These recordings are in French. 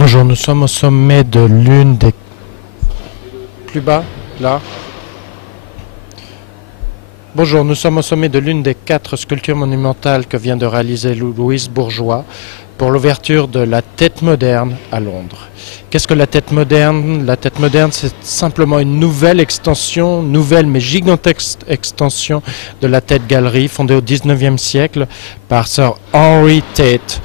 Bonjour, nous sommes au sommet de l'une des... Plus bas, là. Bonjour, nous sommes au sommet de l'une des 4 sculptures monumentales que vient de réaliser Louise Bourgeois pour l'ouverture de la Tête moderne à Londres. Qu'est-ce que la Tête moderne? La Tête moderne, c'est simplement une nouvelle extension, nouvelle mais gigantesque extension de la Tate Gallery, fondée au 19e siècle par Sir Henry Tate,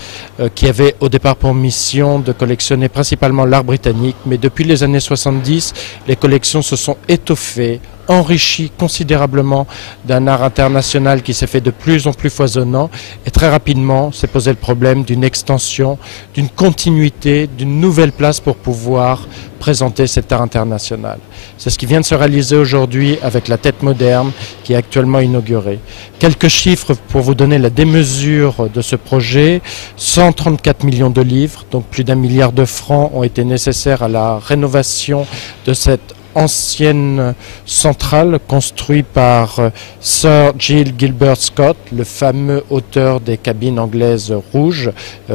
qui avait au départ pour mission de collectionner principalement l'art britannique, mais depuis les années 70, les collections se sont étoffées, enrichies considérablement d'un art international qui s'est fait de plus en plus foisonnant, et très rapidement s'est posé le problème d'une extension, d'une continuité, d'une nouvelle place pour pouvoir présenter cet art international. C'est ce qui vient de se réaliser aujourd'hui avec la Tête moderne qui est actuellement inaugurée. Quelques chiffres pour vous donner la démesure de ce projet. 134 millions de livres, donc plus d'1 milliard de francs ont été nécessaires à la rénovation de cette ancienne centrale construite par Sir Giles Gilbert Scott, le fameux auteur des cabines anglaises rouges,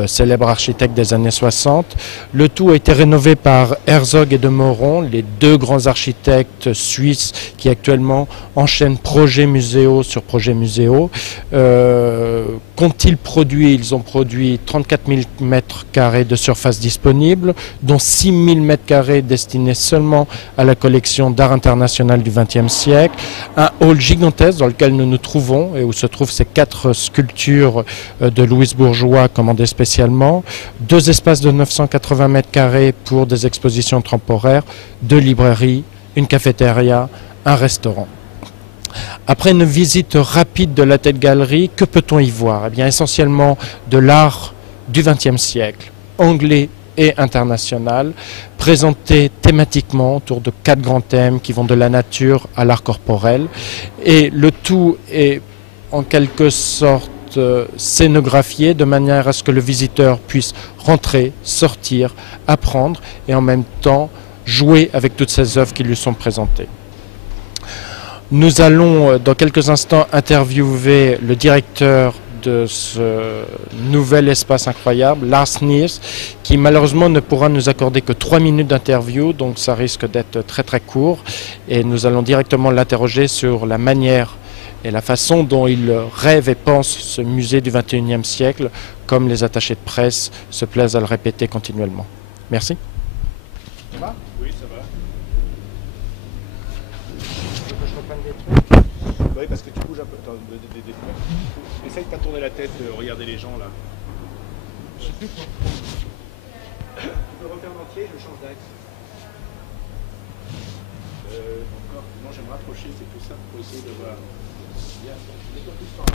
célèbre architecte des années 60. Le tout a été rénové par Herzog et de Meuron, les 2 grands architectes suisses qui actuellement enchaînent projet muséo sur projet muséo. Qu'ont-ils produit? Ils ont produit 34 000 m² de surface disponible, dont 6 000 m² destinés seulement à la collection d'art international du XXe siècle, un hall gigantesque dans lequel nous nous trouvons et où se trouvent ces 4 sculptures de Louise Bourgeois commandées spécialement, 2 espaces de 980 m² pour des expositions temporaires, 2 librairies, une cafétéria, un restaurant. Après une visite rapide de la Tate Gallery, que peut-on y voir? Eh bien, essentiellement de l'art du XXe siècle, anglais et international, présenté thématiquement autour de 4 grands thèmes qui vont de la nature à l'art corporel. Et le tout est en quelque sorte scénographié de manière à ce que le visiteur puisse rentrer, sortir, apprendre et en même temps jouer avec toutes ces œuvres qui lui sont présentées. Nous allons dans quelques instants interviewer le directeur de ce nouvel espace incroyable, Lars Niers, qui malheureusement ne pourra nous accorder que 3 minutes d'interview, donc ça risque d'être très très court, et nous allons directement l'interroger sur la manière et la façon dont il rêve et pense ce musée du XXIe siècle, comme les attachés de presse se plaisent à le répéter continuellement. Merci. Ça va? Oui, ça va. Tu veux que je reprenne des trucs? Oui, parce que tu bouges un peu. Attends, essaye de pas tourner la tête, regarder les gens là. Je sais plus quoi. Tu peux refaire l'entier, je change d'axe. Encore, moi j'aime rapprocher, c'est tout ça pour essayer de voir. Bien, je décolle plus par là.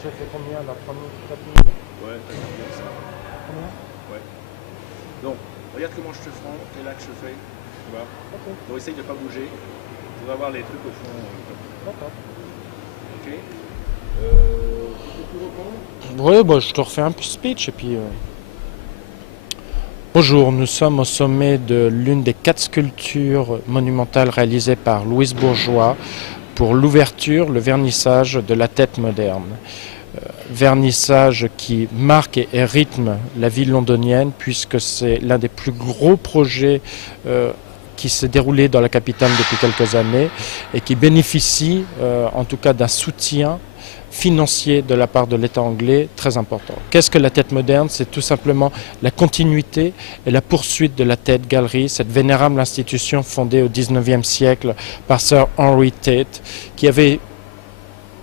J'ai fait combien là? 3 minutes, 4 minutes? Ouais, t'as bien ça. Combien? Ouais. Donc, regarde comment je te prends, quel axe je fais. Tu vois. Ok. Donc essaye de pas bouger. Tu vas voir les trucs au fond. D'accord. Ok. Tu peux reprendre? Oui, bah, je te refais un peu speech et puis... Bonjour, nous sommes au sommet de l'une des 4 sculptures monumentales réalisées par Louise Bourgeois pour l'ouverture, le vernissage de la Tête moderne. Vernissage qui marque et rythme la ville londonienne puisque c'est l'un des plus gros projets qui s'est déroulé dans la capitale depuis quelques années et qui bénéficie en tout cas d'un soutien financier de la part de l'État anglais très important. Qu'est-ce que la Tête moderne? C'est tout simplement la continuité et la poursuite de la Tate Gallery, cette vénérable institution fondée au XIXe siècle par Sir Henry Tate, qui avait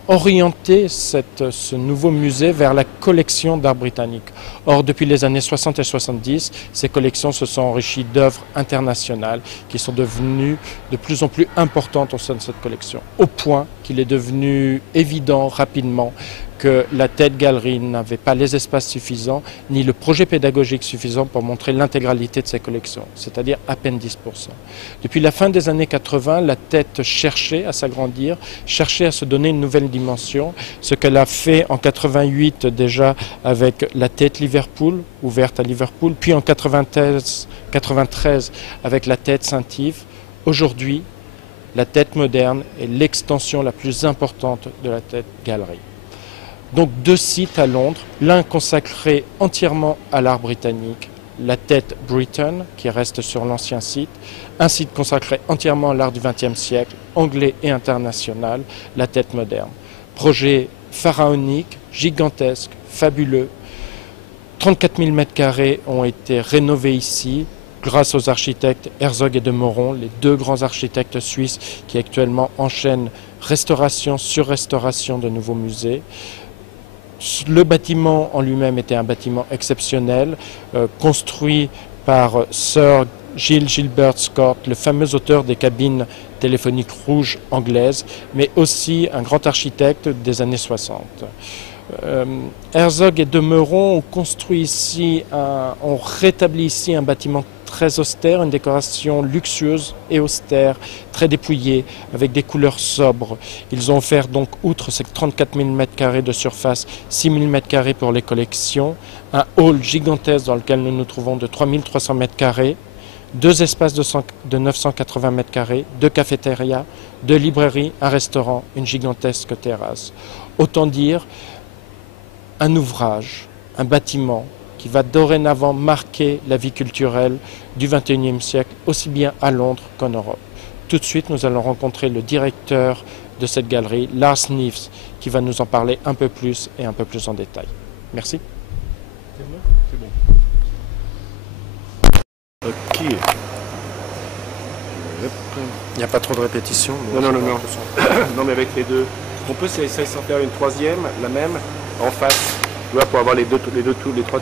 orienter ce nouveau musée vers la collection d'art britannique. Or, depuis les années 60 et 70, ces collections se sont enrichies d'œuvres internationales qui sont devenues de plus en plus importantes au sein de cette collection, au point qu'il est devenu évident rapidement que la Tate Gallery n'avait pas les espaces suffisants ni le projet pédagogique suffisant pour montrer l'intégralité de ses collections, c'est-à-dire à peine 10%. Depuis la fin des années 80, la Tate cherchait à s'agrandir, cherchait à se donner une nouvelle dimension, ce qu'elle a fait en 88 déjà avec la Tate Liverpool, ouverte à Liverpool, puis en 93 avec la Tate Saint-Yves. Aujourd'hui, la Tate moderne est l'extension la plus importante de la Tate Gallery. Donc 2 sites à Londres, l'un consacré entièrement à l'art britannique, la Tate Britain, qui reste sur l'ancien site, un site consacré entièrement à l'art du XXe siècle, anglais et international, la Tate moderne. Projet pharaonique, gigantesque, fabuleux. 34 000 m² ont été rénovés ici, grâce aux architectes Herzog et de Meuron, les 2 grands architectes suisses qui actuellement enchaînent restauration sur restauration de nouveaux musées. Le bâtiment en lui-même était un bâtiment exceptionnel, construit par Sir Gilbert Scott, le fameux auteur des cabines téléphoniques rouges anglaises, mais aussi un grand architecte des années 60. Herzog et de Meuron ont construit ici, ont rétabli ici un bâtiment très austère, une décoration luxueuse et austère, très dépouillée, avec des couleurs sobres. Ils ont offert donc, outre ces 34 000 m² de surface, 6 000 m² pour les collections, un hall gigantesque dans lequel nous nous trouvons de 3 300 m², 2 espaces de 980 m², 2 cafétérias, 2 librairies, un restaurant, une gigantesque terrasse. Autant dire un ouvrage, un bâtiment qui va dorénavant marquer la vie culturelle du XXIe siècle, aussi bien à Londres qu'en Europe. Tout de suite, nous allons rencontrer le directeur de cette galerie, Lars Neefs, qui va nous en parler un peu plus et un peu plus en détail. Merci. C'est bon. Ok. Il n'y a pas trop de répétitions. Non. Non, mais avec les deux. On peut essayer d'en faire une troisième, la même, en face, tu vois, pour avoir les 3 tours.